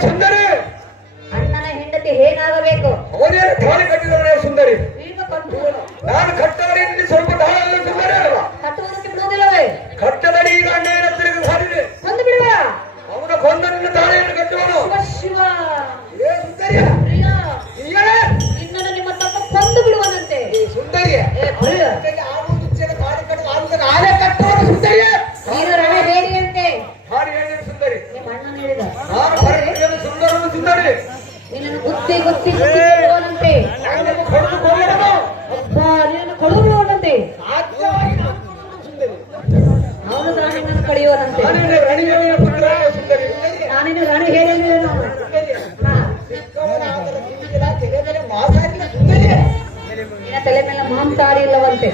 ಸುಂದರಿ! ಅಣ್ಣನ ಹೆಂಡತಿ ಹೇಗಾಗಬೇಕು ಅವನೇನು ತಾಳಿ ಕಟ್ಟಿದವನೇ ಸುಂದರಿ? ನಾನು ಕಟ್ಟ గుత్తి గుత్తి గుత్తి కొడుకోవాలంటే అబ్బా ಮಾಂಸಾರಿ ಇಲ್ಲವಂತೆ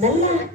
能呀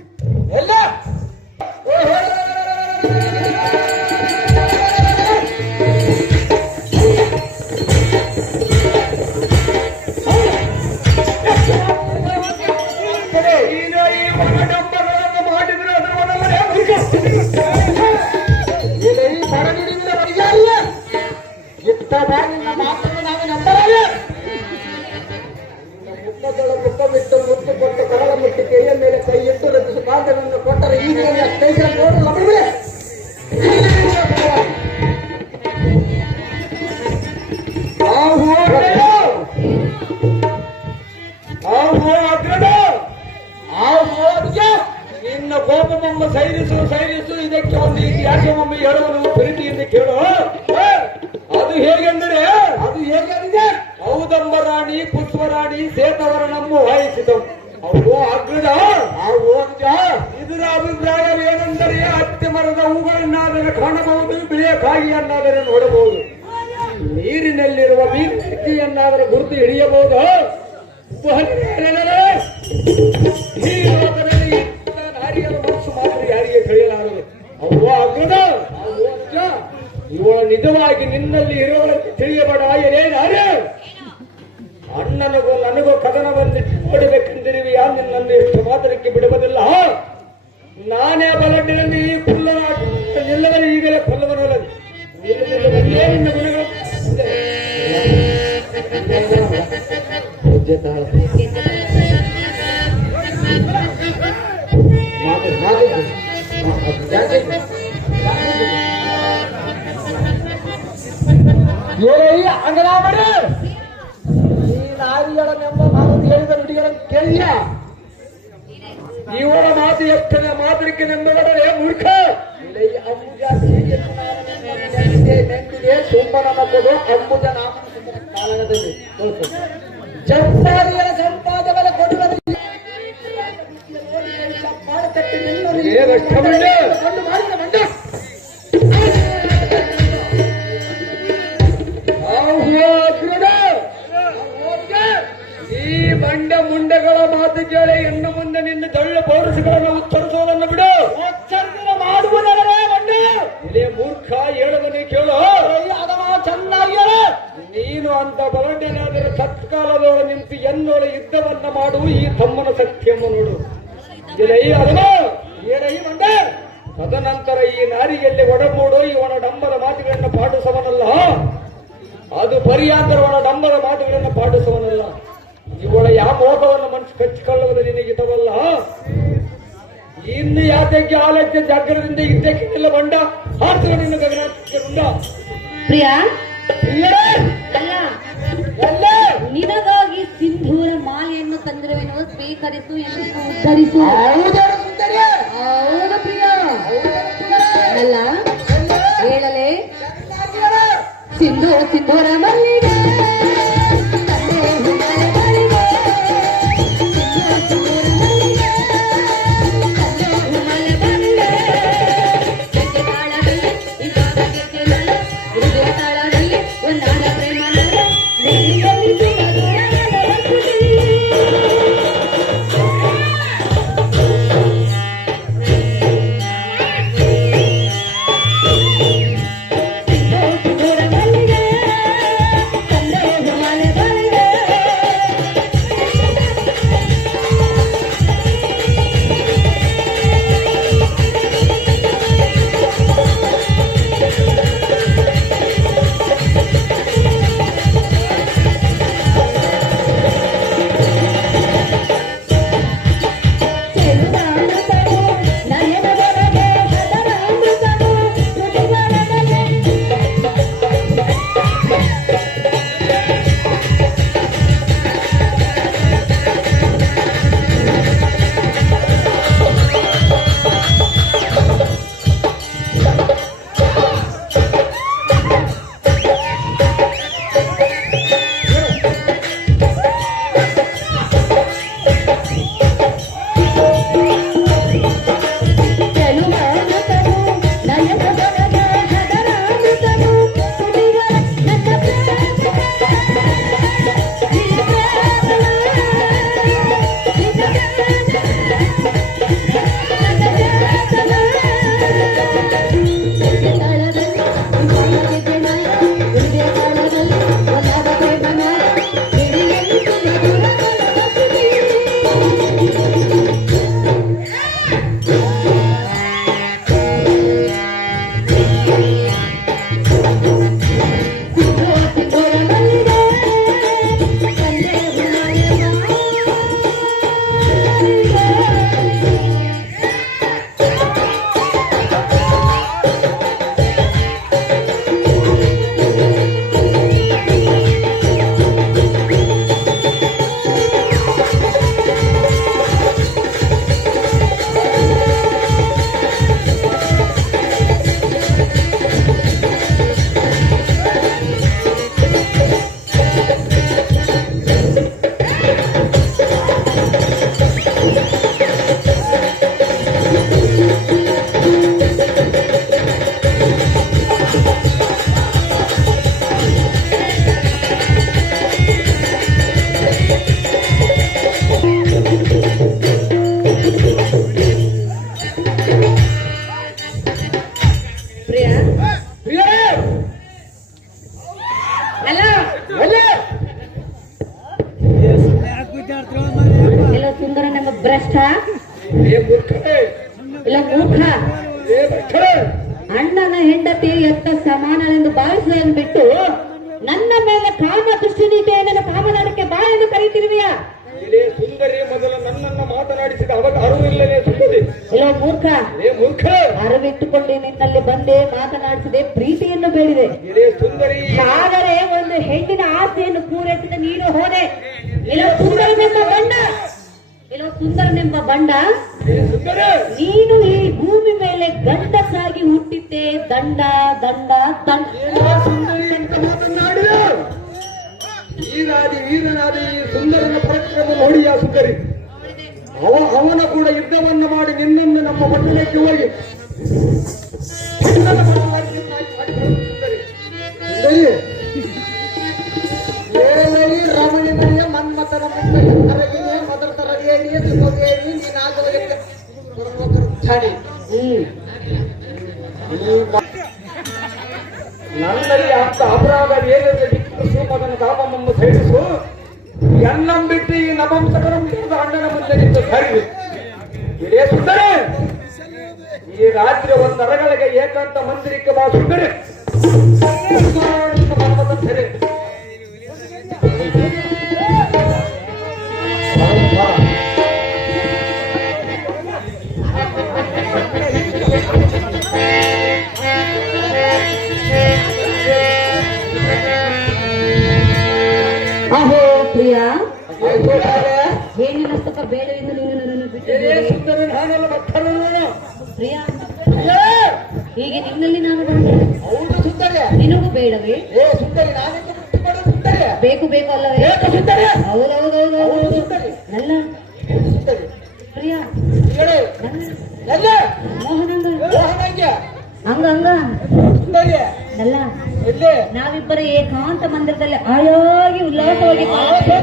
ವಹಿಸಿದವು ಅವು ಅಗ್ಗದ ಅವು ಅಗ್ಗದ ಇದರ ಅಭಿಪ್ರಾಯವೇನೆಂದರೆ ಹತ್ತಿ ಮರದ ಹೂಗಳನ್ನಾದರೆ ಕಾಣಬಹುದು, ಬಿಳಿಯ ಕಾಯಿಯನ್ನಾದರೆ ನೋಡಬಹುದು. ನೀರಿನಲ್ಲಿರುವ ಬೀಕ್ತಿಯನ್ನಾದರೆ ಗುರುತು ಹಿಡಿಯಬಹುದು. ಈ ಮಾತ್ರ ಯಾರಿಗೆ ಕಳೆಯಲಾರದು? ಅವು ಅಗ್ಗದ ಅವು ಅಗ್ಗ ನಿಜವಾಗಿ ನಿನ್ನಲ್ಲಿ ಇರುವವರನ್ನು ತಿಳಿಯಬೇಡ. ಅಣ್ಣನಗೂ ಅಣ್ಣನಿಗೂ ನನಗೂ ಹೆಜ್ಜೆ ತಾಳ. ಮಾತು ಮಾತು ಮಾತು ಜಾಸ್ತಿ ಏ ಅಂಗನಾಮಡಿ ಈ ನಾರಿಯಳನೆಂಬ ನಾನು ಹೇಳಿದ ನುಡಿಗಳನ್ನು ಕೇಳಿಯ ಇವರ ಮಾತು ಎತ್ತನೆ ಮಾತರಿಕೆ ನೆಂದೊಡನೆ ಮೂರ್ಖ ಇಲ್ಲೈ ಅಂಬುಜ ಹೀಗೆ ನೆಂದಿದೆ ನೆಂದಿದೆ ತುಂಬನ ಮಕ್ಕಳು ಅಂಬುಜ ನಾಮ ಕಾಲದಲ್ಲಿ ತೋರಿಸು ಮಂಡ ಆಹ್ವಾಗ್ರಣ! ಈ ಬಂಡ ಮುಂಡಗಳ ಮಾತು ಕೇಳಿ ಇನ್ನು ಮುಂದೆ ನಿನ್ನ ದಳ್ಳ ಪೌರುಷಗಳನ್ನು ಉತ್ತರಿಸುವುದನ್ನು ಬಿಡು ಮಾಡುವುದಲ್ಲವೇ ಬಂಡ ಇದೇ ಮೂರ್ಖ ಹೇಳದನೆ ಕೇಳು ಅದವ ಚೆನ್ನಾಗಿ ಹೇಳು. ನೀನು ಅಂತ ಬಲಂಡನಾದರೆ ತತ್ಕಾಲದೊಳ ನಿಂತು ಎನ್ನೋಳ ಯುದ್ಧವನ್ನ ಮಾಡು, ಈ ತಮ್ಮನ ಸತ್ಯವನ್ನು ನೋಡು. ಏನೈ ಮಂಡ ತದನಂತರ ಈ ನಾರಿಯಲ್ಲಿ ಒಡಮೂಡು, ಇವನ ಡಂಬರ ಮಾತುಗಳನ್ನು ಪಾಠಿಸವನಲ್ಲ. ಅದು ಪರ್ಯಾಂತರವನ ಡಂಬರ ಮಾತುಗಳನ್ನು ಪಾಡಿಸವನಲ್ಲ ಇವಳ ಯಾವ ಮೋಹವನ್ನು ಮನಸ್ಸು ಕಚ್ಚಿಕೊಳ್ಳುವುದು ನಿನಗಿದವಲ್ಲ ಇನ್ನು ಯಾತಕ್ಕೆ ಆಲಕ್ಕೆ ಜಾಗ್ರದಿಂದ ಇದ್ದಕ್ಕೆ ನಿಲ್ಲ ಬಂಡ ಹಾರ್ಸುವ ನಿನ್ನ ಗಗನಕ್ಕೆ ಪ್ರಿಯಾ? ನಿನಗಾಗಿ ಸಿಂಧೂರ ಮಾಲೆಯನ್ನು ತಂದಿರುವೆನು. ಸ್ವೀಕರಿಸು ಎಂದು ಉದ್ಧರಿಸು? ಹೌದು ಪ್ರಿಯ? ಅಲ್ಲ ಹೇಳಲೆ. ಸಿಂಧೂರ ಸಿಂಧೂರ ಮಲ್ಲಿಗೆ. ಮೂರ್ಖ. ಇಲ್ಲ ಮೂರ್ಖ. ಅಣ್ಣನ ಹೆಂಡತಿ ಎತ್ತ ಸಮಾನನೆಂದು ಭಾವಿಸುವುದನ್ನು ಬಿಟ್ಟು ನನ್ನ ಮೇಲೆ ಕಾಮ ದೃಷ್ಟಿನೀಕೆ ನನ್ನ ಕಾಮನಾಡಕ್ಕೆ ಬಾ ಎಂದು ಕರೀತಿರುವೆಯ? ಸುಂದರಿ ಮೊದಲು ನನ್ನನ್ನ ಮಾತನಾಡಿಸಿದ ಅವಾಗ ಅರಿವಿಲ್ಲದೆ ಸುಂದರಿ ಇಲ್ಲ ಮೂರ್ಖ. ಮೂರ್ಖ. ಅರಿವಿಟ್ಟುಕೊಂಡು ನಿನ್ನಲ್ಲಿ ಬಂದೆ ಮಾತನಾಡಿಸಿದೆ ಪ್ರೀತಿಯನ್ನು ಬೇಡಿದೆ. ಸುಂದರಿ. ಆದರೆ ಒಂದು ಹೆಣ್ಣಿನ ಆಸೆಯನ್ನು ಪೂರೈಸಿದ ನೀನು ಹೋದೆ. ಇಲ್ಲ ಸುಂದರಿ ನನ್ನ ಇಲ್ಲೋ ಸುಂದರನೆಂಬ ಬಂಡ? ನೀನು ಈ ಭೂಮಿ ಮೇಲೆ ಗಂಡಸಾಗಿ ಹುಟ್ಟಿದ್ದೆ. ದಂಡ ದಂಡ ಸುಂದರಿ ವೀರಾದಿ ವೀರನಾದ ಈ ಸುಂದರನ ಪರಾಕ್ರಮ ನೋಡಿ ಆ ಸುಂದರಿ. ಅವ ಅವನ ಕೂಡ ಯುದ್ಧವನ್ನು ಮಾಡಿ ನಿನ್ನನ್ನು ನಮ್ಮ ಪಟ್ಟಣಕ್ಕೆ ಹೋಗಿ ಅರಗಳಿಗೆ ಏಕಾಂತ ಮಂದಿರಕ್ಕೆ ಬಾ ಸುಂದರಿ. ಅಹೋ ಪ್ರಿಯ ಆಯ್ತು, ಹಾಗೆ. ಏನಿನ ನೀನು ನನ್ನನ್ನು ಬಿಟ್ಟು ಪ್ರಿಯ ಹೀಗೆ ನಿನ್ನಲ್ಲಿ ನಾನು. ಹೌದು ಸುಂದರಿ ನಿನಗೂ ಬೇಡವೇ? ಏ ಸುಂದರಿ ನಾನಿಂದ ಮುಟ್ಟಿ ಮಾಡು ಸುಂದರಿ ಬೇಕು ಬೇಕು ಅಲ್ಲವೇ ಬೇಕು ಸುಂದರಿ ಹೌದೌದೌದು. ಹೌದು ಸುಂದರಿ. ಅಲ್ಲ ಸುಂದರಿ. ಪ್ರಿಯ ಹೇಳು ಮೋಹನಂಗ. ಮೋಹನಂಗೆ. ಹಂಗ ಹಂಗ. ಎಲ್ಲಿ. ನಾವಿಬ್ಬರ ಏಕಾಂತ ಮಂದಿರದಲ್ಲಿ ಆಯಾಗಿ ಉಲ್ಲಾಸವಾಗಿ ಹೌದಲ್ಲವೇ?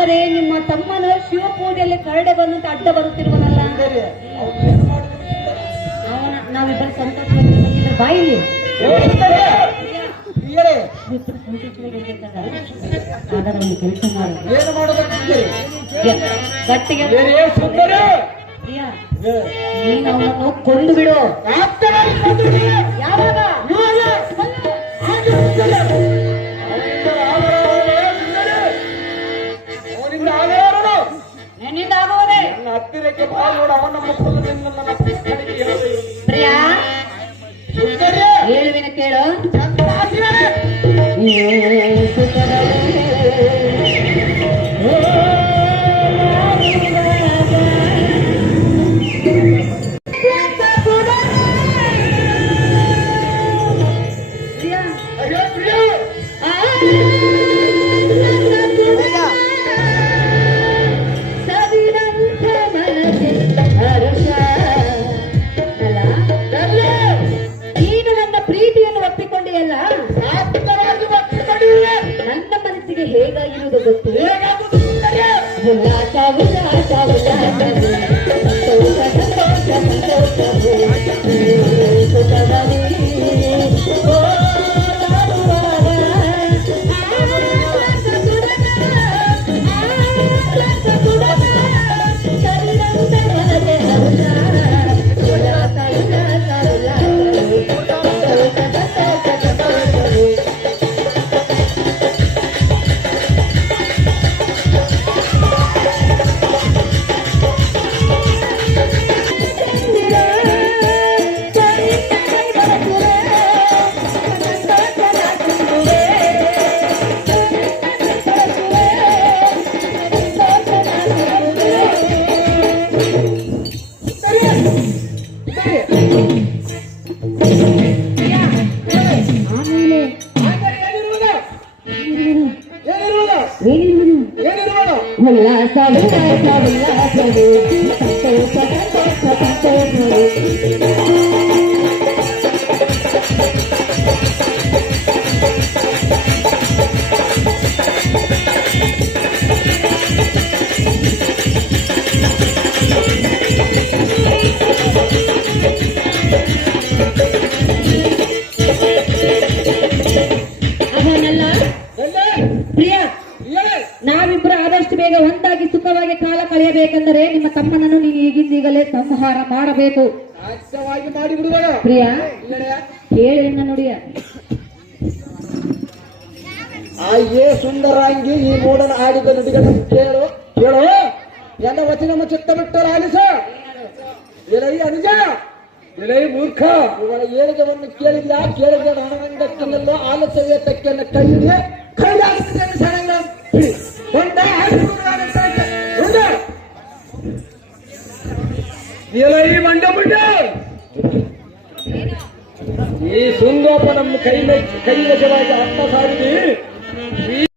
ಆದರೆ ನಿಮ್ಮ ತಮ್ಮನ ಶಿವಪೂಜೆಯಲ್ಲಿ ಕರಡೆ ಬಂದು ಅಡ್ಡ ಬರುತ್ತಿರುವನಲ್ಲ? ಅವನ ನಾವಿಬ್ಬರು ಸಂತೋಷ ಬಾಯಿಲಿ ಒಂದು ಕೆಲಸ ಗಟ್ಟಿಗೆ ನೀನು ಅವನನ್ನು ಕೊಂದು ಬಿಡು. ಯಾವಾಗ? ಹತ್ತಿರಕ್ಕೆ ಬಾ ನೋಡು ಅವನ ಮುಖದಿಂದ ನನ್ನ ಪ್ರಿಯ ಹೇಳು. ಪ್ರಿಯಾ ಹೇಳುವಿನ ಕೇಳು ಸಂಹಾರ ಮಾಡಬೇಕು. ಮಾಡಿ ಪ್ರಿಯ ನನ್ನ ನುಡಿಯ ಆ ಏ ಸುಂದರಾಂಗಿ ಈ ಮೂಡನ ಆಡಿದ ನುಡಿಗಳನ್ನು ಕೇಳು ಕೇಳು. ಎಲ್ಲ ವಚನ ಚಿತ್ತ ಬಿಟ್ಟರ ಆಲಿಸ. ಎಲೈ ಅನುಜ ಎಲೈ ಮೂರ್ಖ. ಇವಳ ಏಳಿಗೆವನ್ನು ಕೇಳಿಲ್ಲ ಕೇಳಿದ ರಣರಂಗಕ್ಕೆಲ್ಲ ಆಲಸ್ಯವೇ ತಕ್ಕೆಲ್ಲ ಕೈಯಿದೆ ಕೈಲಾಗುತ್ತದೆ ಸಣಂಗ ನೀವೆಲ್ಲರಿಗೂ ಮಂಡಬಿಟ್ಟ ಈ ಸುಂದೋಪ ನಮ್ಮ ಕೈ ಕೈ ವಶವಾಗಿ ಅರ್ಥ ಸಾವಿರ